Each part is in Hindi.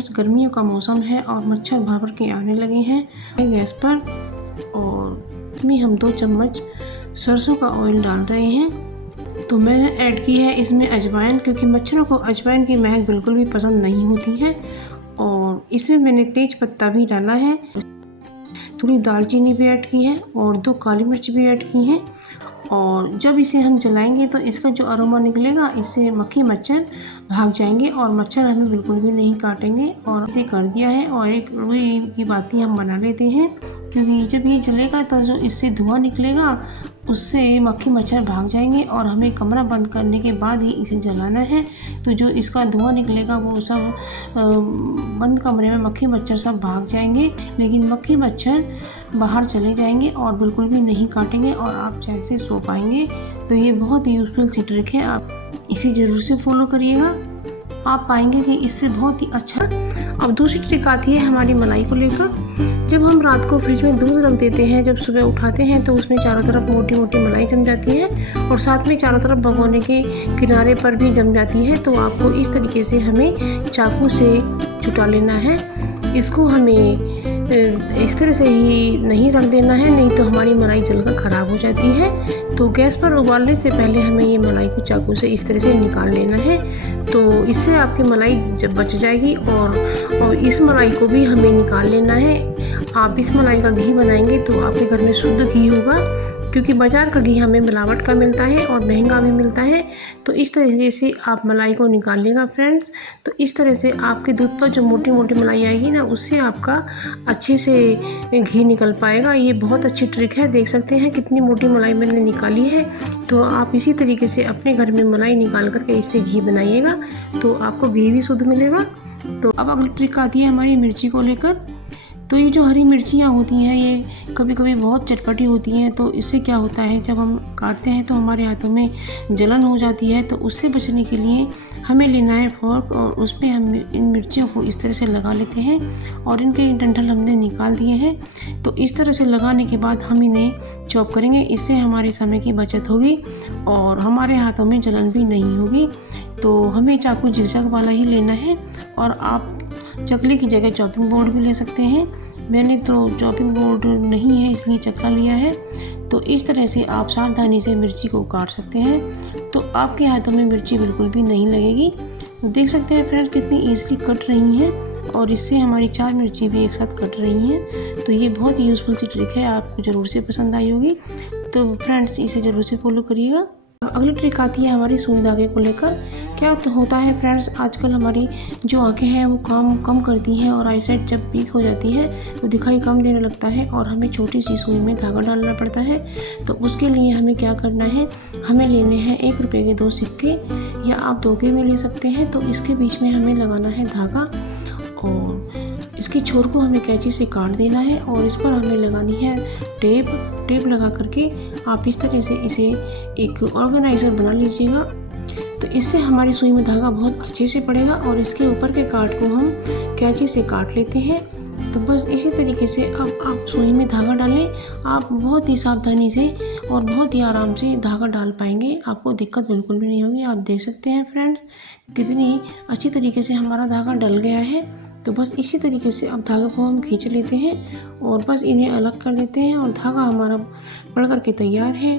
फ्रेंड्स गर्मियों का मौसम है और मच्छर भर के आने लगे हैं गैस पर। और इसमें हम 2 चम्मच सरसों का ऑयल डाल रहे हैं। तो मैंने ऐड की है इसमें अजवाइन, क्योंकि मच्छरों को अजवाइन की महक बिल्कुल भी पसंद नहीं होती है। और इसमें मैंने तेज पत्ता भी डाला है, थोड़ी दालचीनी भी ऐड की है और 2 काली मिर्च भी ऐड की हैं। और जब इसे हम जलाएंगे तो इसका जो अरोमा निकलेगा, इससे मक्खी मच्छर भाग जाएंगे और मच्छर हमें बिल्कुल भी नहीं काटेंगे। और इसे कर दिया है और एक रुई की बाती हम बना लेते हैं, क्योंकि जब ये जलेगा तो जो इससे धुआं निकलेगा उससे मक्खी मच्छर भाग जाएंगे और हमें कमरा बंद करने के बाद ही इसे जलाना है। तो जो इसका धुआं निकलेगा वो सब बंद कमरे में मक्खी मच्छर सब भाग जाएंगे, लेकिन मक्खी मच्छर बाहर चले जाएंगे और बिल्कुल भी नहीं काटेंगे और आप चैन से सो पाएंगे। तो ये बहुत ही यूज़फुल सी ट्रिक है, आप इसे ज़रूर से फॉलो करिएगा, आप पाएंगे कि इससे बहुत ही अच्छा। अब दूसरी ट्रिक आती है हमारी मलाई को लेकर। जब हम रात को फ्रिज में दूध रख देते हैं, जब सुबह उठाते हैं तो उसमें चारों तरफ मोटी मोटी मलाई जम जाती है और साथ में चारों तरफ भगोने के किनारे पर भी जम जाती है। तो आपको इस तरीके से हमें चाकू से छुटा लेना है। इसको हमें इस तरह से ही नहीं रख देना है, नहीं तो हमारी मलाई जलकर ख़राब हो जाती है। तो गैस पर उबालने से पहले हमें ये मलाई को चाकू से इस तरह से निकाल लेना है। तो इससे आपकी मलाई जब बच जाएगी और इस मलाई को भी हमें निकाल लेना है। आप इस मलाई का घी बनाएंगे तो आपके घर में शुद्ध घी होगा, क्योंकि बाज़ार का घी हमें मिलावट का मिलता है और महंगा भी मिलता है। तो इस तरीके से आप मलाई को निकाल लेगा फ्रेंड्स। तो इस तरह से आपके दूध पर जो मोटी मोटी मलाई आएगी ना, उससे आपका अच्छे से घी निकल पाएगा। ये बहुत अच्छी ट्रिक है, देख सकते हैं कितनी मोटी मलाई मैंने निकाली है। तो आप इसी तरीके से अपने घर में मलाई निकाल करके इससे घी बनाइएगा, तो आपको घी भी शुद्ध मिलेगा। तो अब अगली ट्रिक आती है हमारी मिर्ची को लेकर। तो ये जो हरी मिर्चियाँ होती हैं ये कभी कभी बहुत चटपटी होती हैं। तो इससे क्या होता है, जब हम काटते हैं तो हमारे हाथों में जलन हो जाती है। तो उससे बचने के लिए हमें लेना है फोर्क और उसमें हम इन मिर्चियों को इस तरह से लगा लेते हैं और इनके डंठल हमने निकाल दिए हैं। तो इस तरह से लगाने के बाद हम इन्हें चॉप करेंगे, इससे हमारे समय की बचत होगी और हमारे हाथों में जलन भी नहीं होगी। तो हमें चाकू जिगजैग वाला ही लेना है और आप चकले की जगह चॉपिंग बोर्ड भी ले सकते हैं। मैंने तो चॉपिंग बोर्ड नहीं है इसलिए चकला लिया है। तो इस तरह से आप सावधानी से मिर्ची को काट सकते हैं, तो आपके हाथों में मिर्ची बिल्कुल भी नहीं लगेगी। तो देख सकते हैं फ्रेंड्स कितनी ईजिली कट रही हैं और इससे हमारी 4 मिर्ची भी एक साथ कट रही हैं। तो ये बहुत ही यूज़फुल सी ट्रिक है, आपको ज़रूर से पसंद आई होगी। तो फ्रेंड्स इसे ज़रूर से फॉलो करिएगा। अगली ट्रिक आती है हमारी सुई धागे को लेकर। क्या होता है फ्रेंड्स, आजकल हमारी जो आंखें हैं वो काम कम करती हैं और आईसाइट जब वीक हो जाती है तो दिखाई कम देने लगता है और हमें छोटी सी सुई में धागा डालना पड़ता है। तो उसके लिए हमें क्या करना है, हमें लेने हैं 1 रुपये के 2 सिक्के या आप 2 के भी ले सकते हैं। तो इसके बीच में हमें लगाना है धागा और इसकी छोर को हमें कैंची से काट देना है और इस पर हमें लगानी है टेप लगा करके आप इस तरह से इसे एक ऑर्गेनाइज़र बना लीजिएगा। तो इससे हमारी सुई में धागा बहुत अच्छे से पड़ेगा और इसके ऊपर के काट को हम कैंची से काट लेते हैं। तो बस इसी तरीके से अब आप सुई में धागा डालें, आप बहुत ही सावधानी से और बहुत ही आराम से धागा डाल पाएंगे, आपको दिक्कत बिल्कुल भी नहीं होगी। आप देख सकते हैं फ्रेंड्स कितनी अच्छी तरीके से हमारा धागा डल गया है। तो बस इसी तरीके से अब धागे को हम खींच लेते हैं और बस इन्हें अलग कर देते हैं और धागा हमारा पड़ करके तैयार है।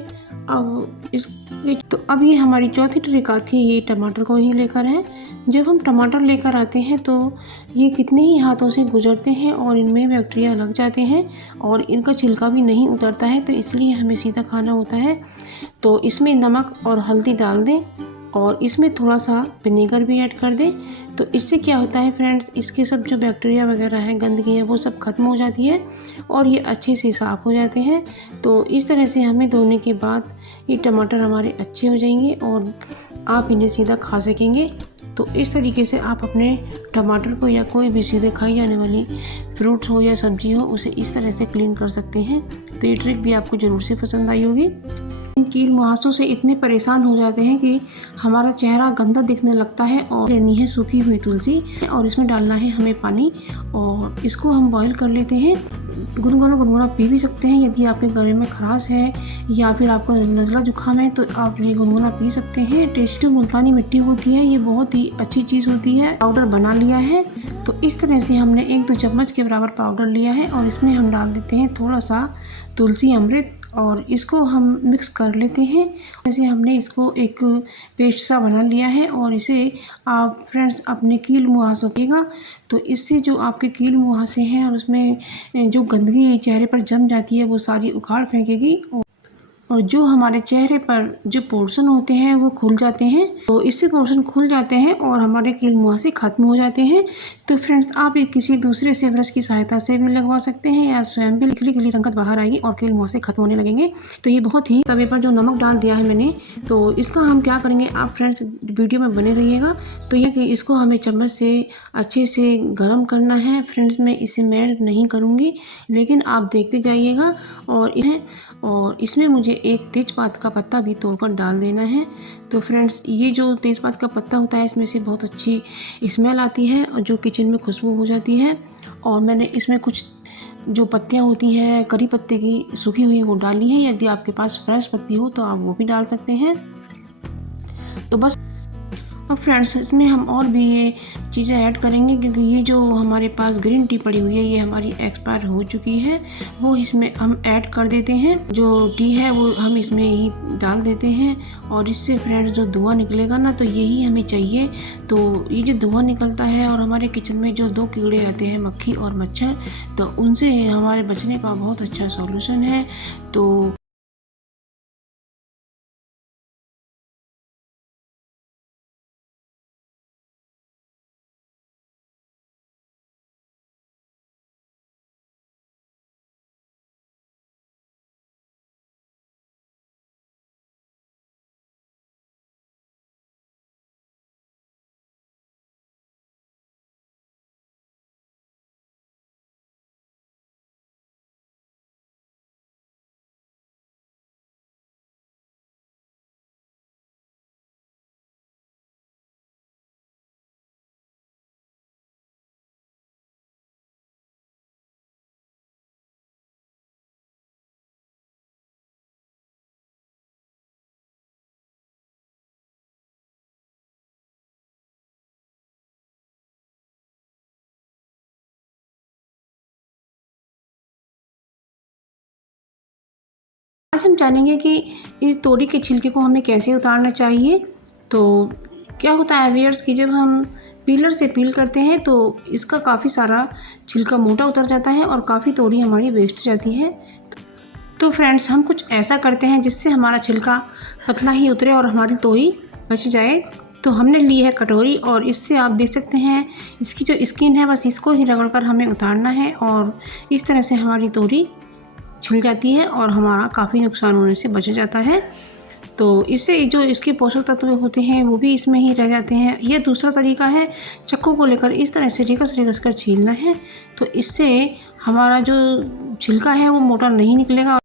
अब ये हमारी चौथी ट्रिक आती है, ये टमाटर को ही लेकर है। जब हम टमाटर लेकर आते हैं तो ये कितने ही हाथों से गुजरते हैं और इनमें बैक्टीरिया लग जाते हैं और इनका छिलका भी नहीं उतरता है, तो इसलिए हमें सीधा खाना होता है। तो इसमें नमक और हल्दी डाल दें और इसमें थोड़ा सा विनेगर भी ऐड कर दें। तो इससे क्या होता है फ्रेंड्स, इसके सब जो बैक्टीरिया वगैरह है, गंदगी है, वो सब खत्म हो जाती है और ये अच्छे से साफ़ हो जाते हैं। तो इस तरह से हमें धोने के बाद ये टमाटर हमारे अच्छे हो जाएंगे और आप इन्हें सीधा खा सकेंगे। तो इस तरीके से आप अपने टमाटर को या कोई भी सीधे खाई जाने वाली फ्रूट्स हो या सब्जी हो, उसे इस तरह से क्लीन कर सकते हैं। तो ये ट्रिक भी आपको ज़रूर से पसंद आई होगी। कील मुहासों से इतने परेशान हो जाते हैं कि हमारा चेहरा गंदा दिखने लगता है। और लेनी है सूखी हुई तुलसी और इसमें डालना है हमें पानी और इसको हम बॉईल कर लेते हैं। गुनगुना पी भी सकते हैं यदि आपके गले में खराश है या फिर आपको नज़ला जुकाम है तो आप ये गुनगुना पी सकते हैं। टेस्टी मुल्तानी मिट्टी होती है, ये बहुत ही अच्छी चीज़ होती है। पाउडर बना लिया है तो इस तरह से हमने 1-2 चम्मच के बराबर पाउडर लिया है और इसमें हम डाल देते हैं थोड़ा सा तुलसी अमृत और इसको हम मिक्स कर लेते हैं। जैसे हमने इसको एक पेस्ट सा बना लिया है और इसे आप फ्रेंड्स अपने कील मुहासों पिएगा तो इससे जो आपके कील मुहासे हैं और उसमें जो गंदगी चेहरे पर जम जाती है वो सारी उखाड़ फेंकेगी और जो हमारे चेहरे पर जो पोर्शन होते हैं वो खुल जाते हैं। तो इससे पोर्शन खुल जाते हैं और हमारे कील मुहासे खत्म हो जाते हैं। तो फ्रेंड्स आप ये किसी दूसरे से ब्रश की सहायता से भी लगवा सकते हैं या स्वयं भी खिली रंगत बाहर आएगी और कील मुहासे खत्म होने लगेंगे। तो ये बहुत ही तवे पर जो नमक डाल दिया है मैंने तो इसका हम क्या करेंगे, आप फ्रेंड्स वीडियो में बने रहिएगा। तो ये कि इसको हमें चम्मच से अच्छे से गर्म करना है। फ्रेंड्स मैं इसे मेल्ट नहीं करूँगी लेकिन आप देखते जाइएगा। और इसमें मुझे एक तेज़पात का पत्ता भी तोड़कर डाल देना है। तो फ्रेंड्स ये जो तेज़पात का पत्ता होता है इसमें से बहुत अच्छी स्मेल आती है और जो किचन में खुशबू हो जाती है। और मैंने इसमें कुछ जो पत्तियां होती हैं करी पत्ते की सूखी हुई वो डाली है। यदि आपके पास फ्रेश पत्ती हो तो आप वो भी डाल सकते हैं। तो बस अब फ्रेंड्स इसमें हम और भी ये चीज़ें ऐड करेंगे क्योंकि ये जो हमारे पास ग्रीन टी पड़ी हुई है ये हमारी एक्सपायर हो चुकी है, वो इसमें हम ऐड कर देते हैं। जो टी है वो हम इसमें ही डाल देते हैं और इससे फ्रेंड्स जो धुआं निकलेगा ना तो यही हमें चाहिए। तो ये जो धुआं निकलता है और हमारे किचन में जो 2 कीड़े आते हैं मक्खी और मच्छर, तो उनसे हमारे बचने का बहुत अच्छा सॉल्यूशन है। तो आज हम जानेंगे कि इस तोरी के छिलके को हमें कैसे उतारना चाहिए। तो क्या होता है व्यूअर्स कि जब हम पीलर से पील करते हैं तो इसका काफ़ी सारा छिलका मोटा उतर जाता है और काफ़ी तोरी हमारी वेस्ट जाती है। तो फ्रेंड्स हम कुछ ऐसा करते हैं जिससे हमारा छिलका पतला ही उतरे और हमारी तोरी बच जाए। तो हमने ली है कटोरी और इससे आप देख सकते हैं इसकी जो स्किन है बस इसको ही रगड़कर हमें उतारना है और इस तरह से हमारी तोरी छिल जाती है और हमारा काफ़ी नुकसान होने से बच जाता है। तो इससे जो इसके पोषक तत्व होते हैं वो भी इसमें ही रह जाते हैं। यह दूसरा तरीका है, चाकू को लेकर इस तरह से रिकस कर छीलना है। तो इससे हमारा जो छिलका है वो मोटा नहीं निकलेगा।